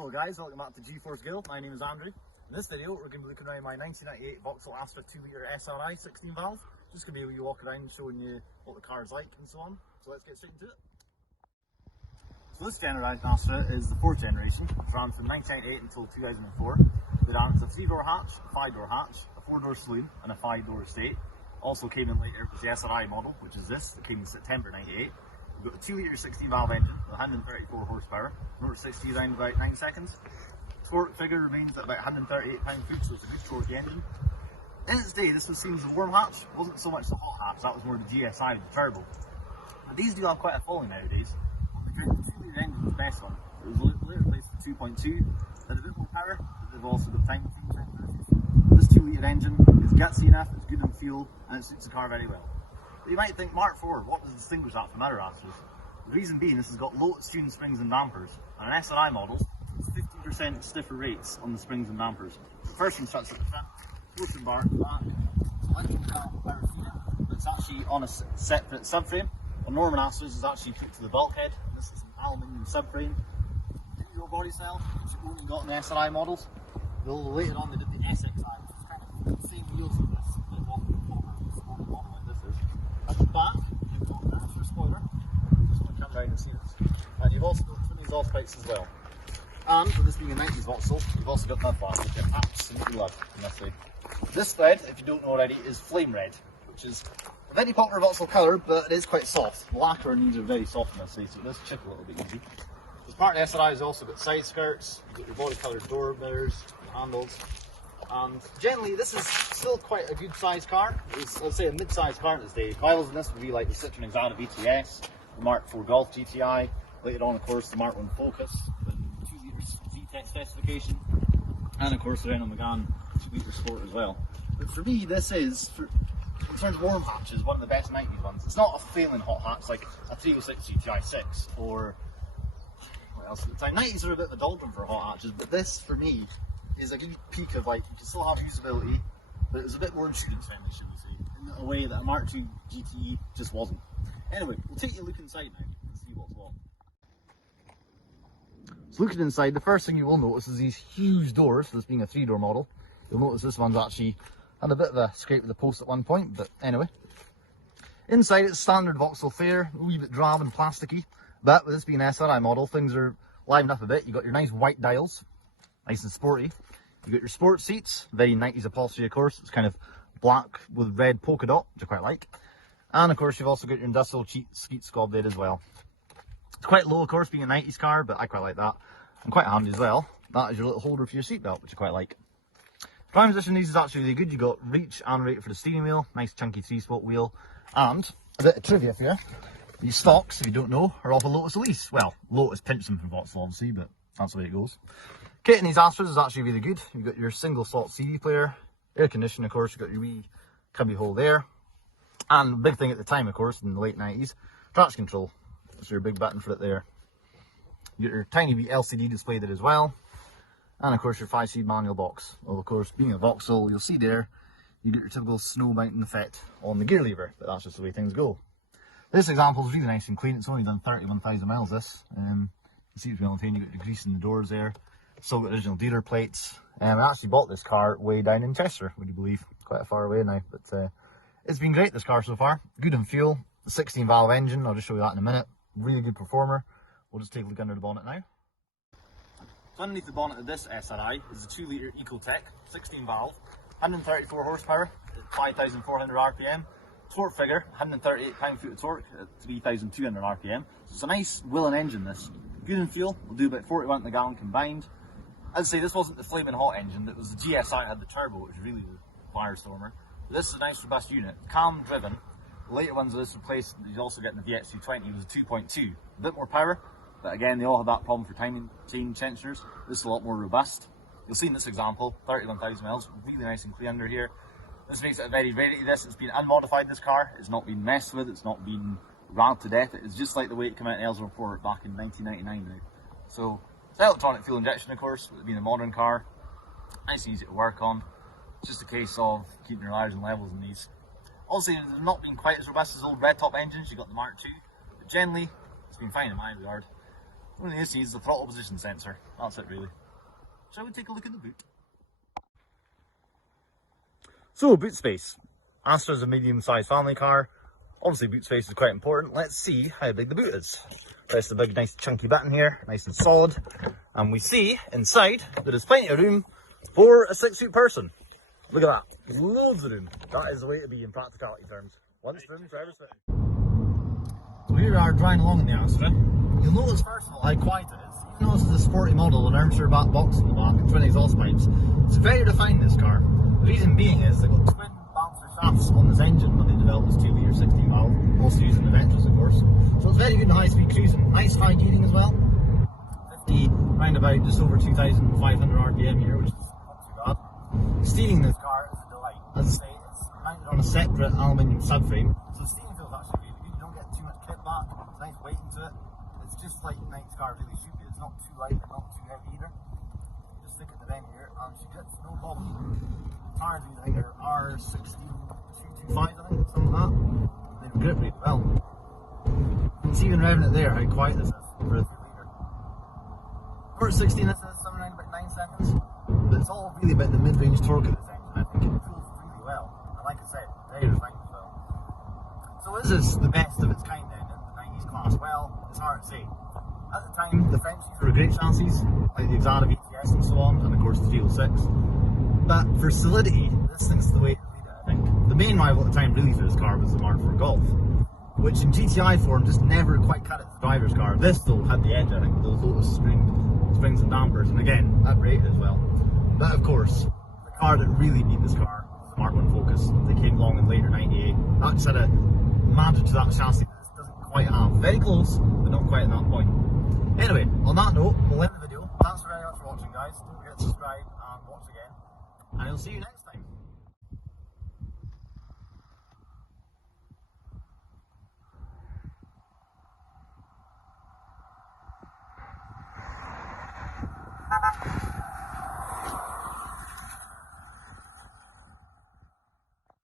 Hello guys, welcome back to G-Force Guild. My name is Andrew. In this video we're going to be looking around my 1998 Vauxhall Astra 2-litre SRI 16 valve. Just going to be a wee walk around showing you what the car is like and so on. So let's get straight into it. So this generation Astra is the 4th generation. It ran from 1998 until 2004. It ran as a 3-door hatch, a 5-door hatch, a 4-door saloon and a 5-door estate. Also came in later was the SRI model, which is this, that came in September 98. We've got a 2-litre 16 valve engine with 134 horsepower, motor 60 around about 9 seconds. Torque figure remains at about 138 pound-feet, so it's a good torque engine. In its day, this was seen as a warm hatch, wasn't so much the hot hatch, that was more the GSI with the turbo. But these do have quite a following nowadays. On the grid, the 2-litre engine is the best one. It was later replaced with 2.2, had a bit more power, but they've also got time change capabilities. This 2-litre engine is gutsy enough, it's good on fuel, and it suits the car very well. But you might think, Mark IV, what does distinguish that from other Astras? The reason being, this has got Lotus tuned springs and dampers, and an SRI model has 50% stiffer rates on the springs and dampers. The first one struts at the front, portion bar at the back, so electrical power feeder, but it's actually on a separate subframe. On Norman Astras is actually put to the bulkhead, and this is an aluminium subframe. The usual body style, which you've only got in the SRI models. Though later on they did the SXI, which is kind of the same wheels as this, but it's all the model like this is. At the back, you've got an extra spoiler. Just want to come down and see this. And you've also got twin exhaust pipes as well. And with this being a 90s Vauxhall, you've also got mud flaps, which I absolutely love, I must say. This thread, if you don't know already, is flame red, which is a very popular Vauxhall colour, but it is quite soft. The lacquer and these are very soft, I must say, so it does chip a little bit easy. As part of the SRI, you've also got side skirts, you've got your body coloured door mirrors, handles. And generally, this is still quite a good sized car. It's, let's say, a mid-sized car in this day. Rivals in this would be like the Citroen Exana VTS, the Mark IV Golf GTI, later on, of course, the Mark I Focus, the 2-litre VTEC specification, and of course the Renault Megane 2-litre Sport as well. But for me, this is, in terms of warm hatches, one of the best 90s ones. It's not a failing hot hatch like a 306 GTI 6 or what else at the time. 90s are a bit of a doldrum for hot hatches, but this, for me, is a good peak of, like, you can still have usability, but it's a bit more insurance friendly, should we say, in a way that a Mark II GTE just wasn't. Anyway, we'll take a look inside now and see what's what. So looking inside, the first thing you will notice is these huge doors, this being a 3-door model. You'll notice this one's actually had a bit of a scrape with the post at one point, but anyway. Inside it's standard Vauxhall fare, a wee bit drab and plasticky, but with this being an SRI model, things are livened up a bit. You've got your nice white dials, nice and sporty. You've got your sports seats, very 90s upholstery of course, it's kind of black with red polka dot, which I quite like. And of course you've also got your industrial skeet scob there as well. It's quite low of course being a 90s car, but I quite like that. And quite handy as well, that is your little holder for your seatbelt, which I quite like. Driving position these is actually really good. You've got reach and rate for the steering wheel, nice chunky 3-spoke wheel. And a bit of trivia for you, these stocks, if you don't know, are off a Lotus Elise. Well, Lotus pinched them from Vauxhall obviously, but that's the way it goes. Kit in these Astras is actually really good. You've got your single slot CD player, air conditioning of course, you've got your wee cubby hole there. And the big thing at the time of course, in the late 90s, traction control. That's your big button for it there. You got your tiny wee LCD display there as well. And of course your 5-speed manual box. Well of course, being a Vauxhall, you'll see there, you get your typical snow mountain effect on the gear lever, but that's just the way things go. This example is really nice and clean. It's only done 31,000 miles this. You see it's well maintained. You've got your grease in the doors there. Still got original dealer plates. I actually bought this car way down in Chester, would you believe? Quite far away now, but it's been great, this car so far. Good on fuel, the 16 valve engine, I'll just show you that in a minute. Really good performer. We'll just take a look under the bonnet now. So underneath the bonnet of this SRI is a 2-litre Ecotec, 16 valve, 134 horsepower at 5,400 RPM. Torque figure, 138 pound-feet of torque at 3,200 RPM. So it's a nice willing engine this. Good in fuel, we'll do about 41 a gallon combined. I'd say this wasn't the flaming hot engine, it was the GSI that had the turbo, which was really the firestormer. This is a nice robust unit, calm driven. The later ones of this replaced, you also get in the VX220, it was a 2.2. A bit more power, but again they all have that problem for timing chain tensioners. This is a lot more robust. You'll see in this example, 31,000 miles, really nice and clean under here. This makes it a very rarity this. It's been unmodified, this car. It's not been messed with, it's not been rammed to death. It's just like the way it came out in Ellesmere Port back in 1999 now. So, it's electronic fuel injection of course, with it being a modern car. Nice and easy to work on. It's just a case of keeping your eyes and levels in these. Obviously, they've not been quite as robust as old red top engines. You've got the Mark II, but generally, it's been fine in my regard. Only issue is the throttle position sensor. That's it really. Shall we take a look in the boot? So, boot space. Astra's a medium-sized family car. Obviously boot space is quite important. Let's see how big the boot is. Press the big nice chunky button here, nice and solid. And we see inside there is plenty of room for a 6-foot person. Look at that, loads of room. That is the way to be in practicality terms. Once room for everything. So here we are driving along in the Astra. You'll notice first of all how quiet it is. Even though this is a sporty model with an armature back box in the back and twin exhaust pipes, it's very refined, this car. The reason being is they've got twin bouncer shafts on this engine when they developed this 2-litre 16 valve, also using the ventures of course. So it's very good in high speed cruising, nice high gearing as well. 50 round about just over 2,500 RPM here, which is not too bad. Steering this car is a delight. As I say, it's mounted on a separate aluminium subframe, so the steering feels actually really good. You don't get too much kickback, it's nice weight into it. It's just like nice cars really should be. It's not too light and not too heavy either. Just look at the vent here, and she gets no problem. Tires, I think, are R16 225, I think, something like that. They grip really well. You can see even revving it there how quiet this is for a 3-litre. For 16, this is something around about 9 seconds, but it's all really about the mid-range torque of this engine. I think it feels really well, and like I said, very refined as well. So is this the best of its kind then in the 90s class? Well, it's hard to say. At the time, the Frenchies were a great chassis, like the Exada VTS and so on, and of course the 306. But for solidity, this thing's the way to lead it, I think. The main rival at the time really for this car was the Mark IV Golf, which in GTI form just never quite cut it to the driver's car. This though had the edge, I think, with those Lotus springs and dampers, and again, that rated as well. But of course, the car that really beat this car was the Mark I Focus. They came along in later '98. That just had a magic to that chassis that this doesn't quite have. Very close, but not quite at that point. Anyway, on that note, we'll end the video. Thanks very much for watching, guys. Don't forget to subscribe and watch again. And I'll see you next time.